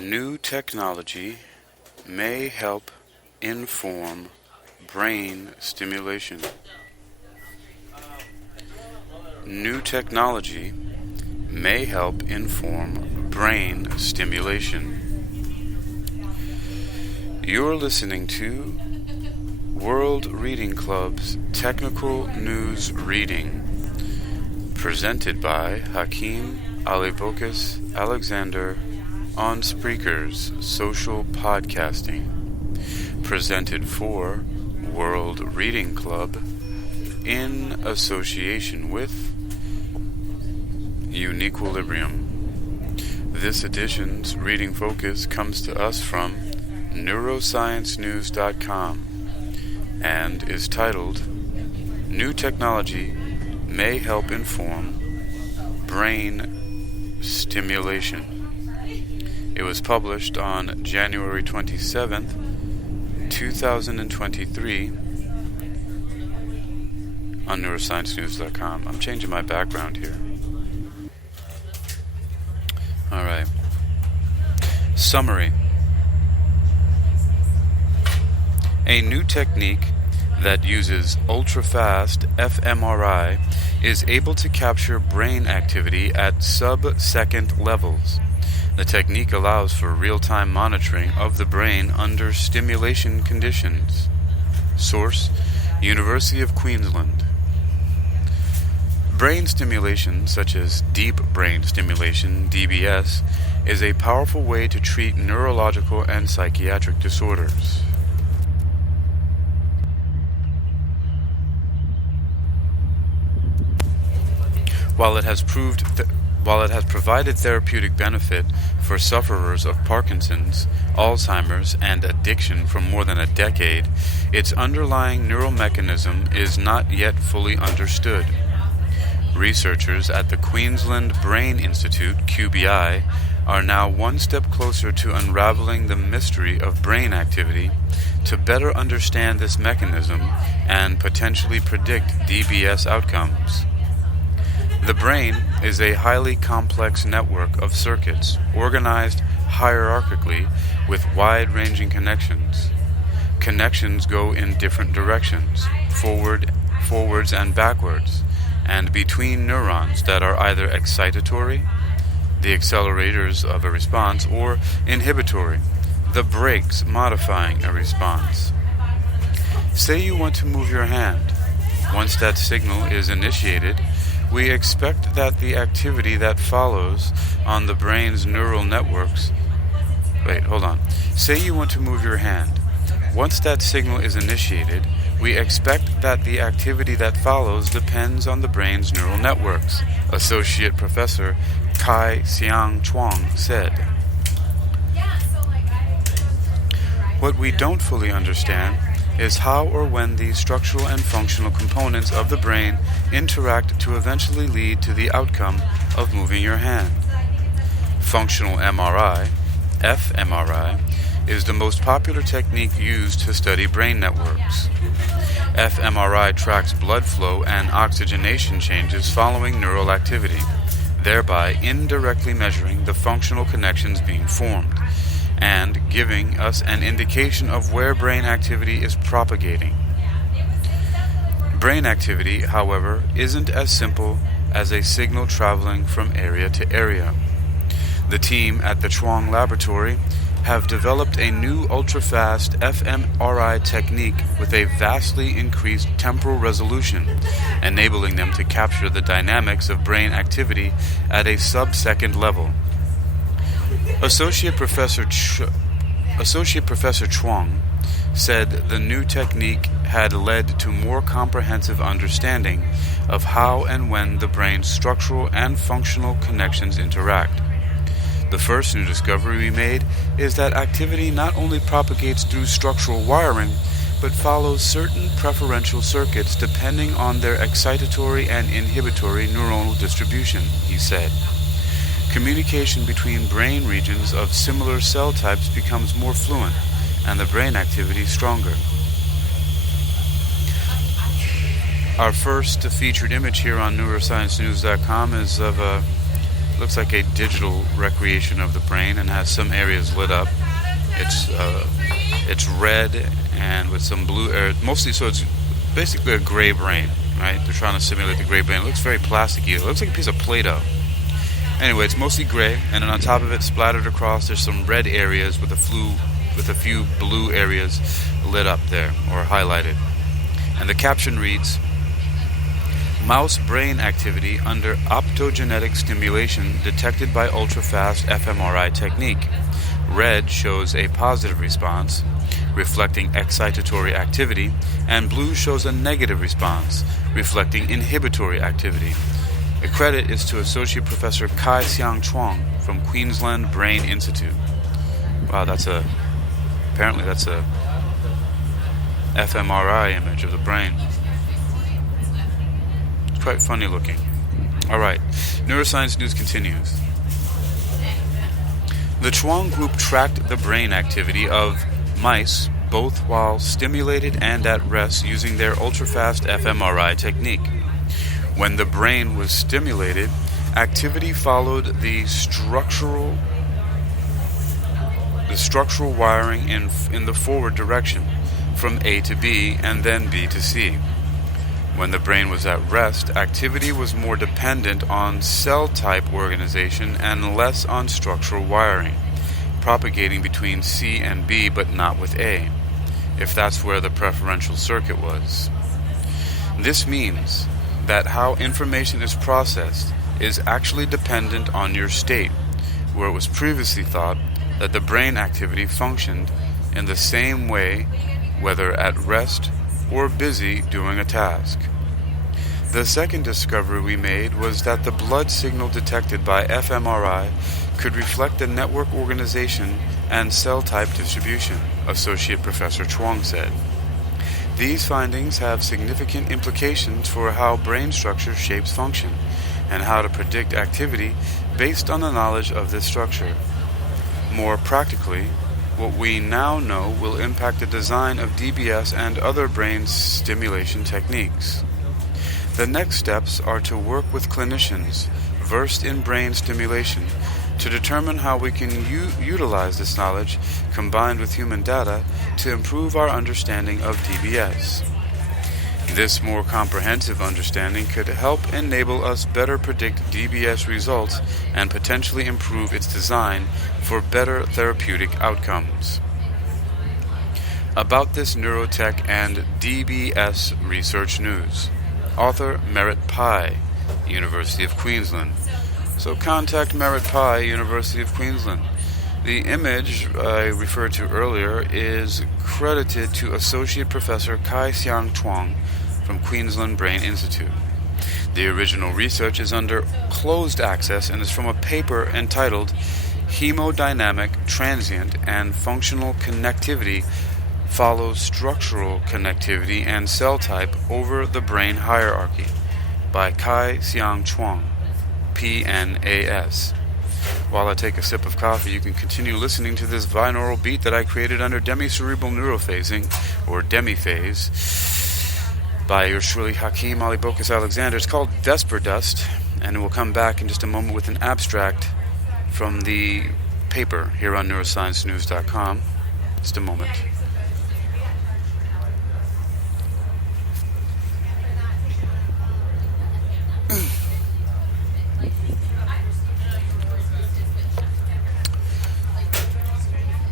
New technology may help inform brain stimulation. New technology may help inform brain stimulation. You're listening to World Reading Club's Technical News Reading, presented by Hakeem Alibokis Alexander on Spreaker's Social Podcasting, presented for World Reading Club in association with Uniquilibrium. This edition's reading focus comes to us from neurosciencenews.com and is titled New Technology May Help Inform Brain Stimulation. It was published on January 27th, 2023 on neurosciencenews.com. I'm changing my background here. Alright. Summary. A new technique that uses ultrafast fMRI is able to capture brain activity at sub-second levels. The technique allows for real-time monitoring of the brain under stimulation conditions. Source: University of Queensland. Brain stimulation, such as deep brain stimulation, DBS, is a powerful way to treat neurological and psychiatric disorders. While it has provided therapeutic benefit for sufferers of Parkinson's, Alzheimer's, and addiction for more than a decade, its underlying neural mechanism is not yet fully understood. Researchers at the Queensland Brain Institute, QBI, are now one step closer to unraveling the mystery of brain activity to better understand this mechanism and potentially predict DBS outcomes. The brain is a highly complex network of circuits organized hierarchically with wide-ranging connections. Connections go in different directions, forwards and backwards, and between neurons that are either excitatory, the accelerators of a response, or inhibitory, the brakes modifying a response. Say you want to move your hand. Once that signal is initiated, we expect that the activity that follows on the brain's neural networks... Say you want to move your hand. Once that signal is initiated, we expect that the activity that follows depends on the brain's neural networks, Associate Professor Kai-Xiang Chuang said. What we don't fully understand is how or when these structural and functional components of the brain interact to eventually lead to the outcome of moving your hand. Functional MRI, fMRI, is the most popular technique used to study brain networks. fMRI tracks blood flow and oxygenation changes following neural activity, thereby indirectly measuring the functional connections being formed and giving us an indication of where brain activity is propagating. Brain activity, however, isn't as simple as a signal traveling from area to area. The team at the Chuang Laboratory have developed a new ultrafast fMRI technique with a vastly increased temporal resolution, enabling them to capture the dynamics of brain activity at a sub-second level. Associate Professor Chuang said the new technique had led to more comprehensive understanding of how and when the brain's structural and functional connections interact. The first new discovery we made is that activity not only propagates through structural wiring, but follows certain preferential circuits depending on their excitatory and inhibitory neuronal distribution, he said. Communication between brain regions of similar cell types becomes more fluent, and the brain activity stronger. Our first featured image here on neurosciencenews.com is of a looks like a digital recreation of the brain and has some areas lit up. It's red and with some blue air, mostly, so it's basically a gray brain, right? They're trying to simulate the gray brain. It looks very plasticky. It looks like a piece of Play-Doh. Anyway, it's mostly gray, and then on top of it, splattered across, there's some red areas with a few blue areas lit up there, or highlighted. And the caption reads, "Mouse brain activity under optogenetic stimulation detected by ultrafast fMRI technique. Red shows a positive response, reflecting excitatory activity, and blue shows a negative response, reflecting inhibitory activity. The credit is to Associate Professor Kai Xiang Chuang from Queensland Brain Institute." Wow, apparently that's a fMRI image of the brain. It's quite funny looking. Alright, Neuroscience News continues. The Chuang group tracked the brain activity of mice both while stimulated and at rest using their ultrafast fMRI technique. When the brain was stimulated, activity followed the structural wiring in the forward direction, from A to B and then B to C. When the brain was at rest, activity was more dependent on cell type organization and less on structural wiring, propagating between C and B but not with A, if that's where the preferential circuit was. This means that how information is processed is actually dependent on your state, where it was previously thought that the brain activity functioned in the same way whether at rest or busy doing a task. The second discovery we made was that the blood signal detected by fMRI could reflect the network organization and cell type distribution, Associate Professor Chuang said. These findings have significant implications for how brain structure shapes function and how to predict activity based on the knowledge of this structure. More practically, what we now know will impact the design of DBS and other brain stimulation techniques. The next steps are to work with clinicians versed in brain stimulation to determine how we can utilize this knowledge combined with human data to improve our understanding of DBS. This more comprehensive understanding could help enable us better predict DBS results and potentially improve its design for better therapeutic outcomes. About this neurotech and DBS research news. Author Merritt Pai, University of Queensland. So contact Merritt Pai, University of Queensland. The image I referred to earlier is credited to Associate Professor Kai Xiang Chuang from Queensland Brain Institute. The original research is under closed access and is from a paper entitled Hemodynamic, Transient, and Functional Connectivity Follows Structural Connectivity and Cell Type Over the Brain Hierarchy by Kai Xiang Chuang, PNAS. While I take a sip of coffee, you can continue listening to this binaural beat that I created under demi-cerebral neurophasing, or demi-phase, by yours truly, Hakeem Ali Bokus Alexander. It's called Vesper Dust, and we'll come back in just a moment with an abstract from the paper here on neurosciencenews.com. Just a moment.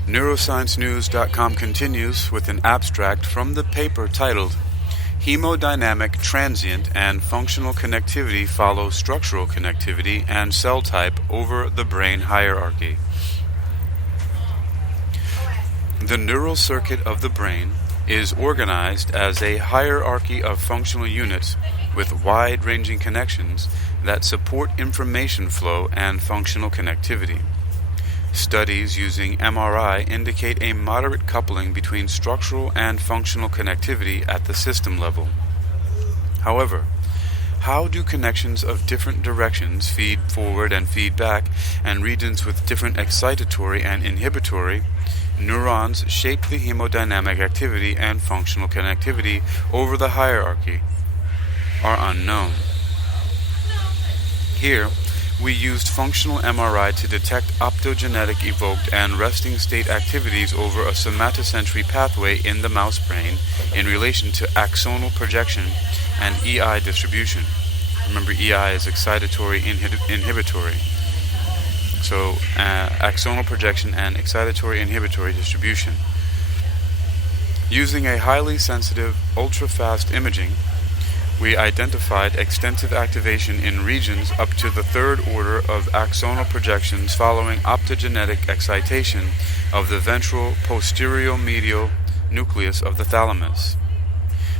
Neurosciencenews.com continues with an abstract from the paper titled Hemodynamic, Transient, and Functional Connectivity Follow Structural Connectivity and Cell Type Over the Brain Hierarchy. The neural circuit of the brain is organized as a hierarchy of functional units with wide-ranging connections that support information flow and functional connectivity. Studies using MRI indicate a moderate coupling between structural and functional connectivity at the system level. However, how do connections of different directions feed forward and feed back, and regions with different excitatory and inhibitory neurons shape the hemodynamic activity and functional connectivity over the hierarchy are unknown. Here, We used functional MRI to detect optogenetic evoked and resting state activities over a somatosensory pathway in the mouse brain in relation to axonal projection and EI distribution. Remember, EI is excitatory inhibitory. So, axonal projection and excitatory inhibitory distribution. Using a highly sensitive, ultrafast imaging, we identified extensive activation in regions up to the third order of axonal projections following optogenetic excitation of the ventral posterior-medial nucleus of the thalamus.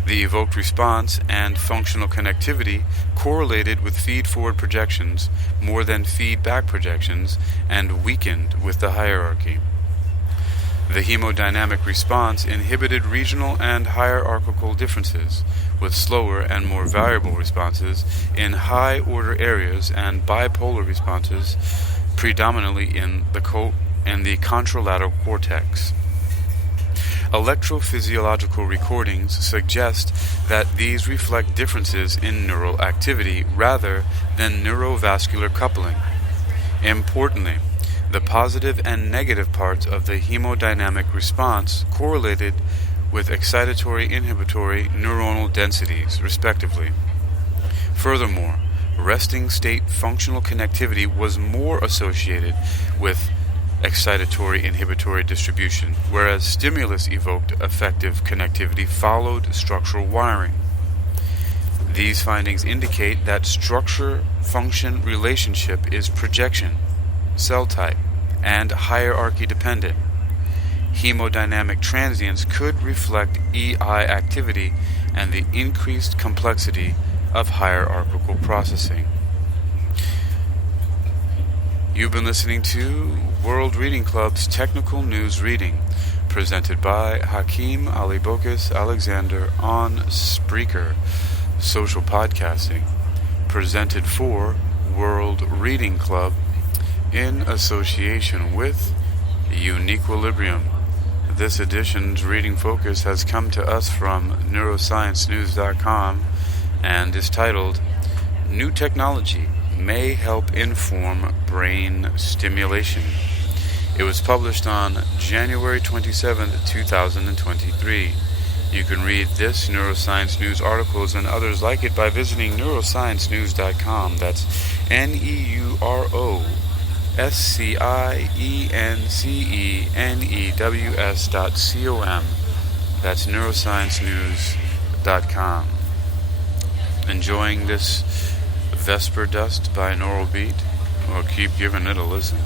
The evoked response and functional connectivity correlated with feed-forward projections more than feedback projections and weakened with the hierarchy. The hemodynamic response inhibited regional and hierarchical differences, with slower and more variable responses in high-order areas and bipolar responses predominantly in the contralateral cortex. Electrophysiological recordings suggest that these reflect differences in neural activity rather than neurovascular coupling. Importantly, the positive and negative parts of the hemodynamic response correlated with excitatory inhibitory neuronal densities, respectively. Furthermore, resting state functional connectivity was more associated with excitatory inhibitory distribution, whereas stimulus-evoked effective connectivity followed structural wiring. These findings indicate that structure-function relationship is projection, cell type, and hierarchy dependent. Hemodynamic transients could reflect EI activity and the increased complexity of hierarchical processing. You've been listening to World Reading Club's Technical News Reading, presented by Hakeem Alibokis Alexander on Spreaker, social podcasting, presented for World Reading Club in association with Uniquilibrium. This edition's reading focus has come to us from neurosciencenews.com and is titled New Technology May Help Inform Brain Stimulation. It was published on January 27, 2023. You can read this Neuroscience News articles and others like it by visiting neurosciencenews.com. That's neurosciencenews.com. That's neurosciencenews.com. Enjoying this Vesper Dust binaural beat? Well, keep giving it a listen.